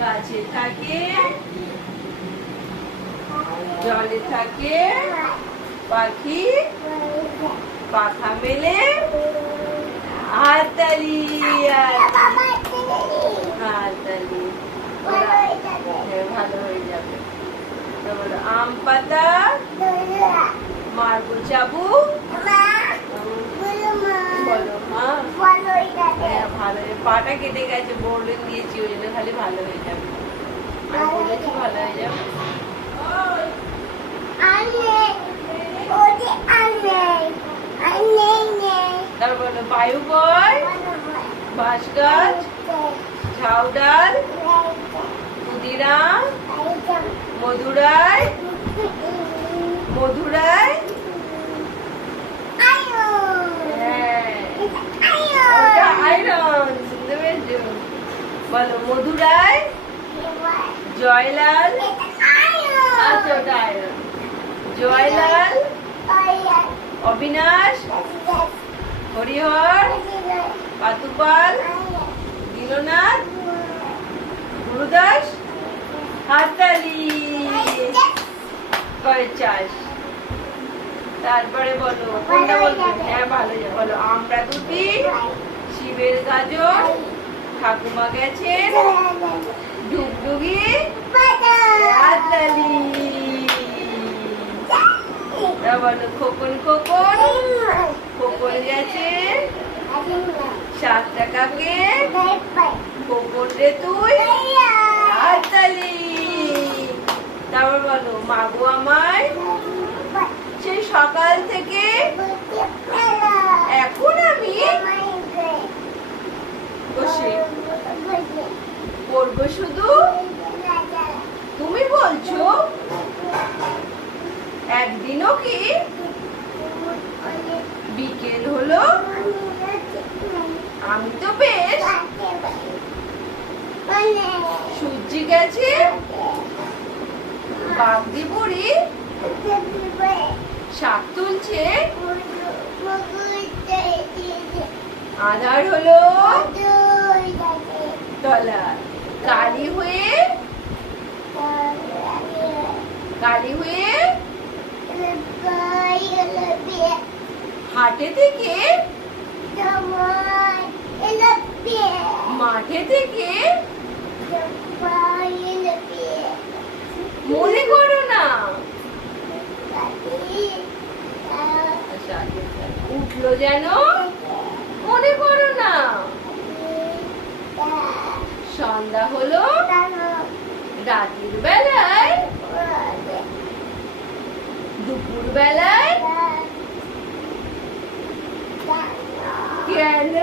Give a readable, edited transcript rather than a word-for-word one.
গাছে থাকে, জলে থাকে, পাখি পাখা মেলে হাততালি হাততালি। ভালো হয়ে যাবে। তারপরে আম পাতা মারবো চাবুক। বলো মা ভালো। পাটা কেটে গেছে, বোর্ডিং দিয়েছি, ওই জন্য খালি ভালো হয়ে যাবে। আমি বলেছি ভালো হয়ে যাবে। তারপর বায়ু বয়, বাঁশ গাছ, ঝাউ ডাল, ক্ষুদিরাম, মধুরায় মধুরায় আয়রন। শুনতে পেয়েছো? বলো মধুরায়, জয়লাল। আচ্ছা ওটা আয়রন। জয়লাল, অবিনাশ, হরিহর, পাতুপাল, দীননাথ, গুরুদাস, হাততালি করে চাষ। তারপরে বলো কোনটা বলবো? হ্যাঁ ভালো বলো। আমরা দুটি শিবের গাজন, ঠাকুমা গেছেন ডুগডুগি, হাততালি। বলো খোকন খোকন, খোকন গেছে 7 টাকাকে, খোকন রে তুই, হাততালি। তারপর বলো মাগো আমায় সেই সকাল থেকে এখন আমি বসে পড়বো শুধু। তুমি বলছো একদিনও কি বিকেল হলো? আমি তো বেশ সূর্যি গেছে, বাগদি বুড়ি শাক তুলছে, আধার হলো তলা, কালি হয়ে হাটে থেকে মাঠে থেকে মনে করো না উঠলো যেন, মনে করো না সন্ধ্যা হলো রাতের বেলায়, দুপুর বেলায় কেন?